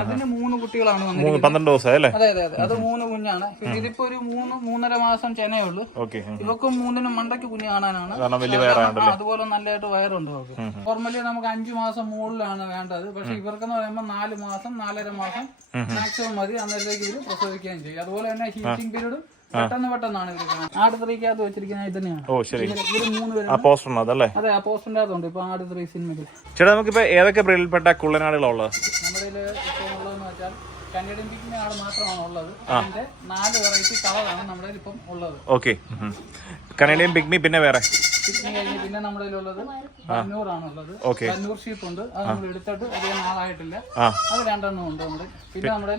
അതിന് മൂന്ന് കുട്ടികളാണ് വന്നിരിക്കുന്നത്. പന്ത്രണ്ട് ദിവസം അല്ലേ? അതെ അതെ അതെ. അത് മൂന്ന് കുഞ്ഞാണ്. പിന്നെ ഇതിപ്പോ ഒരു മൂന്ന് മൂന്നര മാസം ചെനയേ ഉള്ളൂ. ഓക്കെ ഇവക്കും മൂന്നിനും മണ്ടയ്ക്ക് കുഞ്ഞ് കാണാനാണ്. അതുപോലെ നല്ലതായിട്ട് വയറുണ്ട് അവർക്ക് നോർമലി നമുക്ക് അഞ്ചു മാസം മുകളിലാണ് വേണ്ടത്. പക്ഷെ ഇവർക്കെന്ന് പറയുമ്പോൾ നാല് മാസം നാലര മാസം മാക്സിമം മതി. അന്നേരത്തേക്ക് ഇവർ പ്രസവിക്കുകയും ചെയ്യും. അതുപോലെ തന്നെ ഹീറ്റിംഗ് പീരീഡ് പെട്ടെന്ന് പെട്ടെന്നാണ് ആട് ത്രീക്കകത്ത് വെച്ചിരിക്കുന്ന ഇത് തന്നെയാണ്. ഓ ശരി. ഇവർ മൂന്ന് പേര് ആ പോസ്റ്റർ ഉണ്ടോ അതല്ലേ? അതെ ആ പോസ്റ്റിന്റെ അകത്തുണ്ട്. ഇപ്പൊ ആട് ത്രീ സിനിമയിൽ ചേട്ടാ നമുക്കിപ്പോ ഏതൊക്കെ ബ്രീഡിൽപ്പെട്ട കുള്ളനാടുകളാണ് ഉള്ളത്? നമ്മുടെ കയ്യിൽ ഇപ്പൊ ഉള്ളതെന്ന് വെച്ചാൽ കന്നഡൻ പിക്കിന് ആട് മാത്രമാണ് ഉള്ളത്. അതിന്റെ നാല് വെറൈറ്റി കളറാണ് നമ്മുടെ ഇപ്പം ഉള്ളത്. ഓക്കെ. കനേഡിയൻ പിഗ്മി പിന്നെ വേറെ? പിക്കിന് കഴിഞ്ഞ് പിന്നെ നമ്മുടെ കയ്യിലുള്ളത് കണ്ണൂറാണ് ഉള്ളത് ഓക്കെ. കണ്ണൂർ ഷീപ്പ് ഉണ്ട് അത് നമ്മൾ എടുത്തിട്ട് അധികം നാളായിട്ടില്ല. അത് രണ്ടെണ്ണം ഉണ്ട് നമ്മുടെ പിന്നെ നമ്മുടെ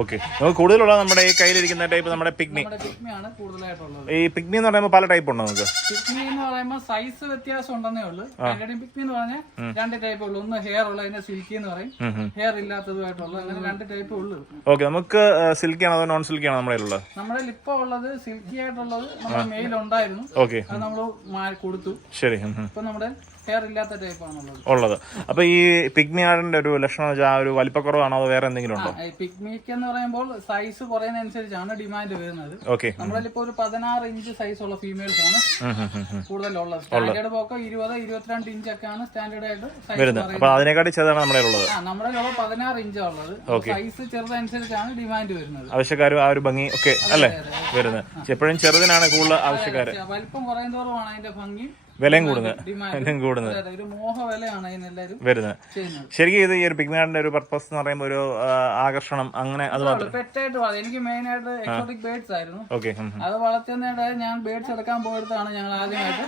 ഓക്കെ. നമുക്ക് കൂടുതലുള്ള നമ്മുടെ ഈ കയ്യിലിരിക്കുന്ന ടൈപ്പ് നമ്മുടെ പിഗ്മി. നമ്മുടെ പിക്മിയാണ് കൂടുതലായിട്ടുള്ളത്. ഈ പിഗ്മി എന്ന് പറയുമ്പോൾ പല ടൈപ്പ് ഉണ്ടോ നമുക്ക്? പിഗ്മി എന്ന് പറയുമ്പോൾ സൈസ് വ്യത്യാസം ഉണ്ടെന്നേ ഉള്ളൂ. കന്നഡൻ പിഗ്മി എന്ന് പറഞ്ഞാൽ രണ്ട് ടൈപ്പ് ഉള്ളു. ഒന്ന് ഹെയർ ഉള്ള അതിന്റെ സിൽക്കി എന്ന് പറയും. ഹെയർ ഇല്ലാത്തതുമായിട്ടുള്ളത് അങ്ങനെ രണ്ട് ടൈപ്പ് ഉള്ളു. ഓക്കെ നമുക്ക് സിൽക്കി ആണോ അതോ നോൺ സിൽക്കി ആണോ നമ്മുടെ ഉള്ളത് നമ്മുടെ ഇപ്പൊ ഉള്ളത് സിൽക്കി ആയിട്ടുള്ളത് നമ്മുടെ മെയിൽ ഉണ്ടായിരുന്നു. ഓക്കെ. അത് നമ്മൾ കൊടുത്തു. ശരി. ഇപ്പൊ നമ്മുടെ ഉള്ളത്. അപ്പൊ ഈ പിഗ്മി ആടിന്റെ ഒരു ലക്ഷണം വെച്ചാൽ ആ ഒരു വലിപ്പക്കുറവാണോ അതോ വേറെ എന്തെങ്കിലും ഉണ്ടോ? പിഗ്മിക്ക് എന്ന് പറയുമ്പോൾ സൈസ് കുറയുന്നതനുസരിച്ചാണ് ഡിമാൻഡ് വരുന്നത്. ഓക്കെ നമ്മളിപ്പോ ഒരു പതിനാറ് ഇഞ്ച് സൈസ് ഉള്ള ഫീമെയിൽസ് ആണ് കൂടുതലുള്ളത്. സ്റ്റാൻഡേർഡ് പോക്ക ഇരുപത് ഇരുപത്തിരണ്ട് ഇഞ്ച് ഒക്കെ ആണ് സ്റ്റാൻഡേർഡ് ആയിട്ട് വരുന്നത്. അപ്പൊ അതിനെക്കാട്ടി ചെറുതാണ് നമ്മുടെ ഉള്ളത് നമ്മുടെ ഉള്ള പതിനാറ് ഇഞ്ച് ഉള്ളത്. സൈസ് ചെറുതനുസരിച്ചാണ് ഡിമാൻഡ് വരുന്നത്. ആവശ്യക്കാരും ആ ഒരു ഭംഗി ഒക്കെ അല്ലേ? വരുന്നത്. എപ്പോഴും ചെറുതിനാണ് കൂടുതൽ ആവശ്യക്കാർ വലിപ്പം കുറയുന്നതോറുമാണ് അതിന്റെ ഭംഗി. വിലയും കൂടുന്നത്. വിലയും കൂടുന്നത്. വരുന്നത്. ശരിക്കും ഇത് ഈ ഒരു പിക്നാടിന്റെ ഒരു പർപ്പസ് എന്ന് പറയുമ്പോൾ ഒരു ആകർഷണം അങ്ങനെ അത് മാത്രം. എനിക്ക് മെയിൻ ആയിട്ട് എക്സോട്ടിക് ബേർഡ്സ് ആയിരുന്നു. ഓക്കെ അത് വളർത്തുന്നതിനിടെ ഞാൻ ബേഡ്സ് എടുക്കാൻ പോയടുത്താണ് ഞങ്ങൾ ആദ്യമായിട്ട്.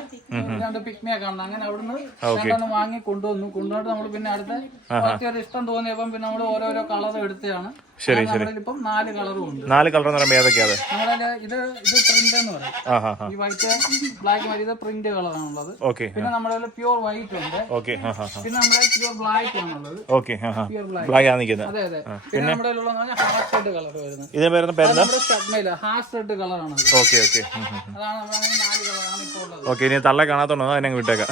രണ്ട് പിക്നിയെ കാണുന്നത് അങ്ങനെ അവിടുന്ന് രണ്ടെണ്ണം വാങ്ങി കൊണ്ടുവന്നു. കൊണ്ടുവന്നിട്ട് നമ്മൾ പിന്നെ അടുത്ത ഇഷ്ടം തോന്നിയപ്പം പിന്നെ നമ്മൾ ഓരോരോ കളർ എടുത്തതാണ്. ശരി, ശരി. ഇപ്പം നാല് കളറും ഉണ്ട്. നാല് കളർ എന്ന് പറയുമ്പോൾ ഏതൊക്കെയാ അത്? ഇത് ഇത് പ്രിന്റ് എന്ന് പറയും. ഈ വൈറ്റ് ബ്ലാക്ക് വരെ ഇത് പ്രിന്റ് കളറാണുള്ളത് ഓക്കെ പിന്നെ നമ്മുടെ പ്യൂർ വൈറ്റ് ഉണ്ട്. ഓക്കെ പിന്നെ നമ്മുടെ പ്യൂർ ബ്ലാക്ക് ആണുള്ളത്. ഓക്കെ ഹാ ഹാ. പ്യൂർ ബ്ലാക്ക് ബ്ലാക്ക് ആണ് നിൽക്കുന്നത്. അതെ അതെ. പിന്നെ നമ്മുടെ റെഡ് കളർ വരുന്നത്. ഇതിന് പേര് പേരെന്താ? നമ്മുടെ സ്റ്റഡ്മയില ഹാർട്ട് റെഡ് കളറാണ് അത് ഓക്കെ ഓക്കെ അതാണ് നമ്മുടെ നാല് കളറാണ് ഇപ്പോൾ ഉള്ളത്. ഓക്കെ ഇനി തള്ള കാണാത്തോണ്ടോ അതിനെ വിട്ടേക്കാം.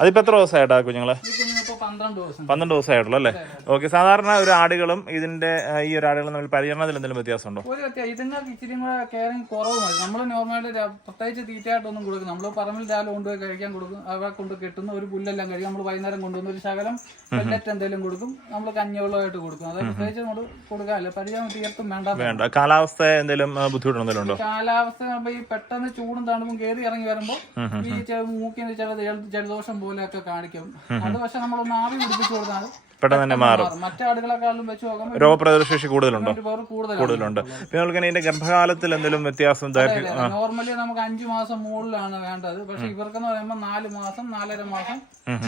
അതിപ്പോ എത്ര ദിവസമായിട്ടാ കുഞ്ഞുങ്ങൾ? പന്ത്രണ്ട് ദിവസം. ദിവസമായിട്ടുള്ളൂ അല്ലേ? ഓക്കെ സാധാരണ ഒരു ആടുകളും ഇതിന്റെ ഈ ഒരു ആടുകളും തമ്മിൽ പരിചരണത്തിൽ എന്തെങ്കിലും വ്യത്യാസമുണ്ടോ? ഉണ്ടോ ഇച്ചിരി കൂടെ കെയറിങ് കുറവ് മതി. നമ്മൾ നോർമലായിട്ട് പ്രത്യേകിച്ച് തീറ്റയായിട്ടൊന്നും കൊടുക്കും നമ്മൾ പറമ്പിൽ രാവിലെ കൊണ്ടുപോയി കഴിക്കാൻ കൊടുക്കും. അവിടെ കൊണ്ട് കെട്ടുന്ന ഒരു പുല്ലെല്ലാം കഴിക്കും. നമ്മൾ വൈകുന്നേരം കൊണ്ടുവന്ന ഒരു ശകലം പെല്ലറ്റ് എന്തെങ്കിലും കൊടുക്കും. നമ്മൾ കഞ്ഞിവെള്ളമായിട്ട് കൊടുക്കും. അതായത് പ്രത്യേകിച്ച് നമ്മൾ കൊടുക്കാല്ലേ പരിചയം തീർത്തും വേണ്ട വേണ്ട. കാലാവസ്ഥ എന്തെങ്കിലും ബുദ്ധിമുട്ടുണ്ടല്ലോ കാലാവസ്ഥ ഈ പെട്ടെന്ന് ചൂടും തണുപ്പും കയറി ഇറങ്ങി വരുമ്പോൾ ഈ മൂക്കിന് ചില ജല- ജലദോഷം പോലെയൊക്കെ കാണിക്കും. അത് പക്ഷെ നമ്മളൊന്ന് ആവി പിടിപ്പിച്ചു കൊടുത്താൽ പെട്ടെന്ന് തന്നെ മാറും. മാറും. മറ്റേ ആടുകളെക്കാളും വെച്ച് നോക്കുമ്പോൾ രോഗപ്രതിരോധ ശേഷി കൂടുതലുണ്ടോ? കൂടുതലുണ്ട്. പിന്നെ നമുക്ക് ഇതിന്റെ ഗർഭകാലത്തിൽ എന്തെങ്കിലും വ്യത്യാസം നോർമലി നമുക്ക് അഞ്ചു മാസം മുകളിലാണ് വേണ്ടത്. പക്ഷെ ഇവർക്കെന്ന് പറയുമ്പോൾ നാല് മാസം നാലര മാസം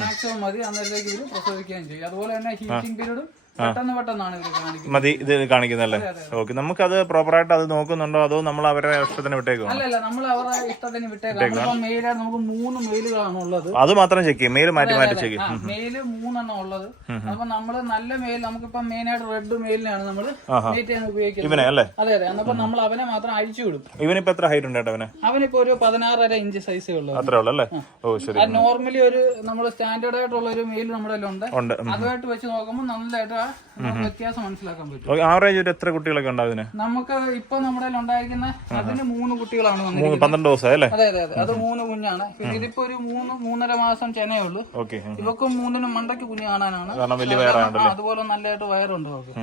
മാക്സിമം മതി. അന്നേരത്തേക്ക് ഇവർ പ്രസവിക്കുകയും ചെയ്യും. അതുപോലെ തന്നെ ഹീറ്റിംഗ് പീരീഡും പെട്ടെന്ന് പെട്ടെന്നാണ് ഇവർ കാണിക്കുന്നത്. മതി ഇത് കാണിക്കുന്നല്ലേ ഓക്കെ നമുക്ക് അത് പ്രോപ്പറായിട്ട് അത് നോക്കുന്നുണ്ടോ? അതോ നമ്മൾ അവരുടെ ഇഷ്ടത്തിന് വിട്ടേക്കോ അല്ല അല്ല നമ്മൾ അവരുടെ ഇഷ്ടത്തിന് വിട്ടേക്കാം നമ്മളിപ്പം മെയിലായിട്ട് നമുക്ക് മൂന്ന് മെയിലുകളാണ് ഉള്ളത്. അത് മാത്രം ചെക്ക് ചെയ്യും. മെയിൽ മാറ്റി മാറ്റി ചെക്ക് ചെയ്യും. മെയിൽ മൂന്നെണ്ണം ഉള്ളത്. അപ്പൊ നമ്മൾ നല്ല മെയിൽ നമുക്കിപ്പം മെയിൻ ആയിട്ട് റെഡ് മെയിലിനാണ് നമ്മൾ മീറ്റ് ചെയ്യാൻ ഉപയോഗിക്കുന്നത്. ഇവനെ അല്ലേ? അതെ അതെ. എന്നപ്പോ നമ്മൾ അവനെ മാത്രം അഴിച്ചു വിടും. ഇവനിപ്പോ എത്ര ഹൈറ്റ് ഉണ്ട് അവനെ അവന്? അവനിപ്പോ ഒരു പതിനാറര ഇഞ്ച് സൈസേ ഉള്ളത് അത്രേ ഉള്ളൂ അല്ലേ? ഓ ശരി. നോർമലി ഒരു നമ്മൾ സ്റ്റാൻഡേർഡ് ആയിട്ടുള്ള ഒരു മെയിൽ നമ്മുടെ ഉണ്ട് അതുമായിട്ട് വെച്ച് നോക്കുമ്പോൾ നല്ലതായിട്ട് വ്യത്യാസം മനസ്സിലാക്കാൻ പറ്റും. ആവറേജ് ഒരു എത്ര കുട്ടികളൊക്കെ ഉണ്ടാവും നമുക്ക് ഇപ്പൊ നമ്മുടെ ഉണ്ടായിരിക്കുന്ന അതിന് മൂന്ന് കുട്ടികളാണ് പന്ത്രണ്ട് ദിവസം അല്ലേ? അതെ അതെ അതെ. മൂന്ന് കുഞ്ഞാണ്. ഇതിപ്പോ ഒരു മൂന്ന് മൂന്നര മാസം ചെനയേ ഉള്ളൂ. ഓക്കെ ഇവക്കും മൂന്നിനും മണ്ടയ്ക്ക് കുഞ്ഞ് കാണാനാണ്. അതുപോലെ നല്ലതായിട്ട് വയറുണ്ട് അവർക്ക്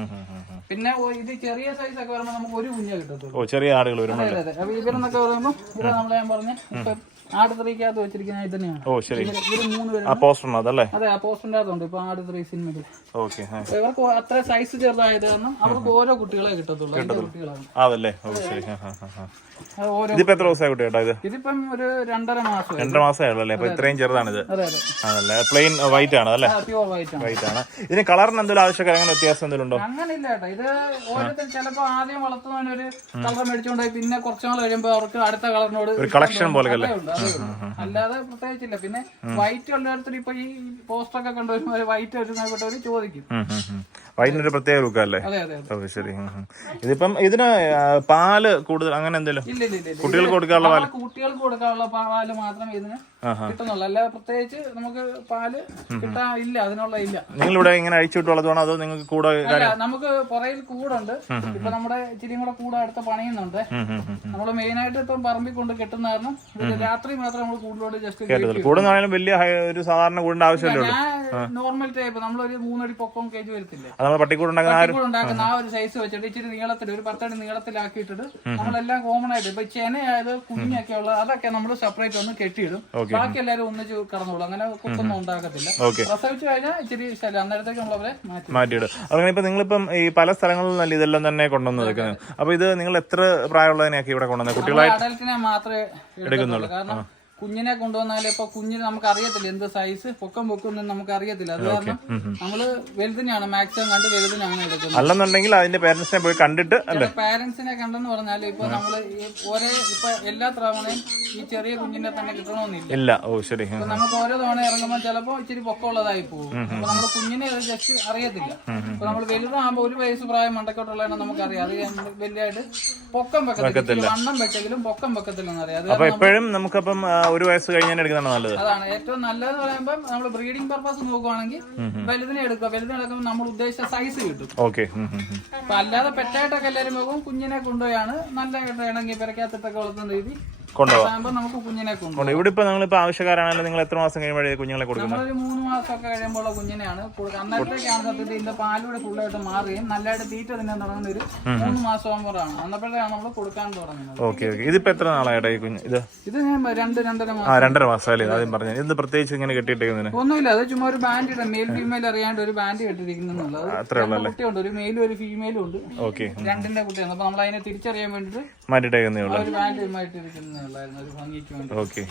പിന്നെ ഇത് ചെറിയ സൈസ് ഒക്കെ വരുമ്പോൾ നമുക്ക് ഒരു കുഞ്ഞേ കിട്ടത്തുള്ളൂ. ചെറിയ ആടുകൾ വരും അതെ അതെ. അപ്പൊ ഇവരെന്നൊക്കെ പറയുമ്പോൾ ഇത് നമ്മളെ ഞാൻ പറഞ്ഞ ആട് ത്രീക്കകത്ത് വെച്ചിരിക്കുന്ന തന്നെയാണ്. ഓ ശരി. ഇവർ മൂന്ന് പേര് ആ പോസ്റ്റർ അതല്ലേ? അതെ ആ പോസ്റ്ററിന്റെ അകത്തുണ്ട്. ഇപ്പൊ ആട് ത്രീ സിനിമയിൽ ഓക്കെ അത്ര സൈസ് ചെറുതായത് കാരണം അവർക്ക് ഓരോ കുട്ടികളെ കിട്ടത്തുള്ളൂ. അതിന്റെ കുട്ടികളാണ്. അതല്ലേ? ഓ ശരി. അത് ഓരോ ഇതിപ്പോ എത്ര ദിവസമായി കുട്ടി ഇത്? ഇതിപ്പം ഒരു രണ്ടര മാസം രണ്ടര മാസമേ ഉള്ളൂ അല്ലേ? അപ്പൊ ഇത്രയും ചെറുതാണിത്. അതെ അതെ. അതല്ലേ? പ്ലെയിൻ വൈറ്റ് ആണ് അല്ലേ? പ്യുവർ വൈറ്റ് ആണ്. വൈറ്റ് ആണ്. ഇതിന് കളറിന് എന്തെങ്കിലും ആവശ്യക്കാർ അങ്ങനെ വ്യത്യാസം എന്തെങ്കിലും ഉണ്ടോ? അങ്ങനെ ഇല്ല കേട്ടോ. ഇത് ഓരോരുത്തർ ചിലപ്പോ ആദ്യം വളർത്തുന്നതിന് ഒരു കളർ മേടിച്ചുകൊണ്ടായി പിന്നെ കുറച്ചു നാൾ കഴിയുമ്പോ അവർക്ക് അടുത്ത കളറിനോട് ഒരു കളക്ഷൻ പോലെ അതേ ഉള്ളൂ, അതേ ഉള്ളൂ. അല്ലാതെ പ്രത്യേകിച്ചില്ല. പിന്നെ വൈറ്റ് ഉള്ളവരുടെ ഇപ്പൊ ഈ പോസ്റ്റർ ഒക്കെ കണ്ടുവരുമ്പോൾ വൈറ്റ് ഒരു ചോദിക്കും. വൈറ്റിനൊരു പ്രത്യേക ലുക്കല്ലേ അതെ അതെ അതെ. ഓക്കെ ശരി. ഇതിപ്പം ഇതിന് പാൽ കൂടുതൽ അങ്ങനെ എന്തെങ്കിലും? കുട്ടികൾക്ക് കൊടുക്കാനുള്ള പാൽ? കുട്ടികൾക്ക് കൊടുക്കാനുള്ള പാൽ മാത്രം ഇതിന് കിട്ടുന്നുള്ളൂ. അല്ലാതെ പ്രത്യേകിച്ച് നമുക്ക് പാൽ കിട്ടാൻ ഇല്ല അതിനുള്ള ഇല്ല. നിങ്ങൾ ഇവിടെ ഇങ്ങനെ അഴിച്ചിട്ട് വളർത്തുവാണോ? അതോ നിങ്ങൾക്ക് കൂടെ അല്ല നമുക്ക് പുറയിൽ കൂടുണ്ട്. ഇപ്പൊ നമ്മുടെ ചിരിയും കൂടെ കൂടെ അടുത്ത് പണിയുന്നുണ്ട്. നമ്മൾ മെയിൻ ആയിട്ട് ഇപ്പം പറമ്പിൽ കൊണ്ട് കെട്ടുന്ന കാരണം രാത്രി മാത്രം നമ്മൾ കൂടുതലോട് ജസ്റ്റ് കൂടുന്നാണെങ്കിലും വലിയ ഒരു സാധാരണ കൂടിന്റെ ആവശ്യമില്ല ഉള്ളൂ. ഞാൻ നോർമൽ ടൈപ്പ് നമ്മളൊരു മൂന്നടി പൊക്കം കേജ് വരത്തില്ലേ നമ്മൾ പട്ടിക്കൂട് ഉണ്ടാക്കുന്ന ആ ഒരു സൈസ് വെച്ചിട്ട് ഇച്ചിരി നീളത്തിൽ ഒരു പത്തടി നീളത്തിലാക്കിയിട്ടിട്ട് നമ്മളെല്ലാം കോമൺ ആയിട്ട് ഇപ്പൊ ചെനയായത് കുഞ്ഞൊക്കെ ഉള്ള അതൊക്കെ നമ്മൾ സെപ്പറേറ്റ് ഒന്ന് കെട്ടിയിടും. ബാക്കി എല്ലാവരും ഒന്നിച്ച് കടന്നോളൂ അങ്ങനെ കുത്തൊന്നും ഉണ്ടാക്കത്തില്ല പ്രസവിച്ച് കഴിഞ്ഞാൽ ഇച്ചിരി സ്ഥലം അന്നേരത്തേക്ക് നമ്മളവരെ മാറ്റി മാറ്റിയിടും. അങ്ങനെ ഇപ്പൊ നിങ്ങളിപ്പം ഈ പല സ്ഥലങ്ങളിൽ നല്ല ഇതെല്ലാം തന്നെ കൊണ്ടുവന്ന് വെക്കുന്നത്? അപ്പൊ ഇത് നിങ്ങൾ എത്ര പ്രായമുള്ളതിനെയൊക്കെ ഇവിടെ കൊണ്ടുവന്നത് കുട്ടികളെ അഡൽറ്റിനെ മാത്രമേ എടുക്കുന്നുള്ളൂ. കാരണം കുഞ്ഞിനെ കൊണ്ടുവന്നാലേ ഇപ്പൊ കുഞ്ഞിന് നമുക്ക് അറിയത്തില്ല എന്ത് സൈസ് പൊക്കം പൊക്കും നമുക്ക് അറിയത്തില്ല അത് കാരണം നമ്മൾ വലുതിനെയാണ് മാക്സിമം കണ്ട് വലുതിനാണ് എടുക്കുന്നത്. അല്ലെന്നുണ്ടെങ്കിൽ അതിന്റെ പേരൻസിനെ പോയി കണ്ടിട്ട് പാരന്റ്സിനെ കണ്ടെന്ന് പറഞ്ഞാൽ ഇപ്പൊ നമ്മൾ ഒരേ ഇപ്പൊ എല്ലാ തവണയും ഈ ചെറിയ കുഞ്ഞിനെ തന്നെ കിട്ടണമെന്നില്ല. ഇല്ല. ഓ ശരി. നമുക്ക് ഓരോ തവണ ഇറങ്ങുമ്പോൾ ചിലപ്പോ ഇച്ചിരി പൊക്കമുള്ളതായി പോകും. അപ്പൊ നമ്മൾ കുഞ്ഞിനെ അത് ജസ്റ്റ് അറിയത്തില്ല. അപ്പൊ നമ്മൾ വലുതാകുമ്പോ ഒരു വയസ്സ് പ്രായം മണ്ടക്കോട്ടുള്ളതാണ് നമുക്കറിയാം. അത് വലിയതായിട്ട് പൊക്കം വെക്കത്തില്ല. വണ്ണം വെച്ചെങ്കിലും പൊക്കം വെക്കത്തില്ലെന്ന് അറിയാം അത് അപ്പൊ എപ്പോഴും നമുക്കപ്പം അപ്പം ഒരു വയസ്സ് കഴിഞ്ഞാൽ എടുക്കുന്നതാണ് നല്ലത്. അതാണ്. ഏറ്റവും നല്ലതെന്ന് പറയുമ്പോൾ നമ്മൾ ബ്രീഡിംഗ് പർപ്പസ് നോക്കുവാണെങ്കിൽ വലുതിനെ എടുക്കുക. വലുതിനെ എടുക്കുമ്പോൾ നമ്മൾ ഉദ്ദേശിച്ച സൈസ് കിട്ടും. ഓക്കെ. അപ്പൊ അല്ലാതെ പെറ്റായിട്ടൊക്കെ എല്ലാവരും പോകും. കുഞ്ഞിനെ കൊണ്ടുപോയാണ്. നല്ല ഇണങ്ങി പെരക്കാത്തിട്ടൊക്കെ വളർത്തുന്ന രീതി. കൊണ്ടുപോകാം നമുക്ക് കുഞ്ഞിനെ കൊണ്ടുപോകും കൊണ്ട് ഇവിടെ ഇപ്പൊ നിങ്ങളിപ്പോ ആവശ്യക്കാരാണെങ്കിൽ നിങ്ങൾ എത്ര മാസം കഴിയുമ്പോഴേ കുഞ്ഞുങ്ങളെ കൊടുക്കുന്നത്? നമ്മളൊരു മൂന്ന് മാസമൊക്കെ കഴിയുമ്പോൾ കുഞ്ഞിനെയാണ് കൊടുക്കുക. അന്നേരത്തേക്കാണ് സത്യത്തിൽ ഇതിന്റെ പാലൂടെ ഫുള്ളായിട്ട് മാറുകയും നല്ലതായിട്ട് തീറ്റ തിന്നാൻ തുടങ്ങുന്ന ഒരു മൂന്ന് മാസം ആകുമ്പോഴാണ് അന്നപ്പോഴാണ് നമ്മൾ കൊടുക്കാൻ തുടങ്ങുന്നത്. Okay okay. ഇതിപ്പോ എത്ര നാളായിട്ട് ഈ കുഞ്ഞ് ഇത്? ഇത് ഞാൻ രണ്ട് രണ്ടര ആ മാസം. രണ്ടര മാസം അല്ലേ? ആദ്യം പറഞ്ഞു. ഇത് പ്രത്യേകിച്ച് ഇങ്ങനെ കെട്ടിയിട്ടേക്കുന്നതിന്? ഒന്നുമില്ല. അത് ചുമ്മാ ഒരു ബാൻഡ് ഇടാം. മെയിൽ ഫീമെയിൽ അറിയാണ്ട് ഒരു ബാൻഡ് കെട്ടിരിക്കുന്നുള്ളത് അത്രേ ഉള്ളൂ കുട്ടിയുണ്ട്. ഒരു മെയിലും ഒരു ഫീമെയിലും ഉണ്ട്. ഓക്കെ. രണ്ടിന്റെ കുട്ടിയാണ്. അപ്പൊ നമ്മൾ അതിനെ തിരിച്ചറിയാൻ വേണ്ടിട്ട് മാറ്റിട്ടേക്കുന്നേ ഉള്ളൂ. ഒരു ബാൻഡ് ഇട്ടിരിക്കുന്നേ ഓക്കെ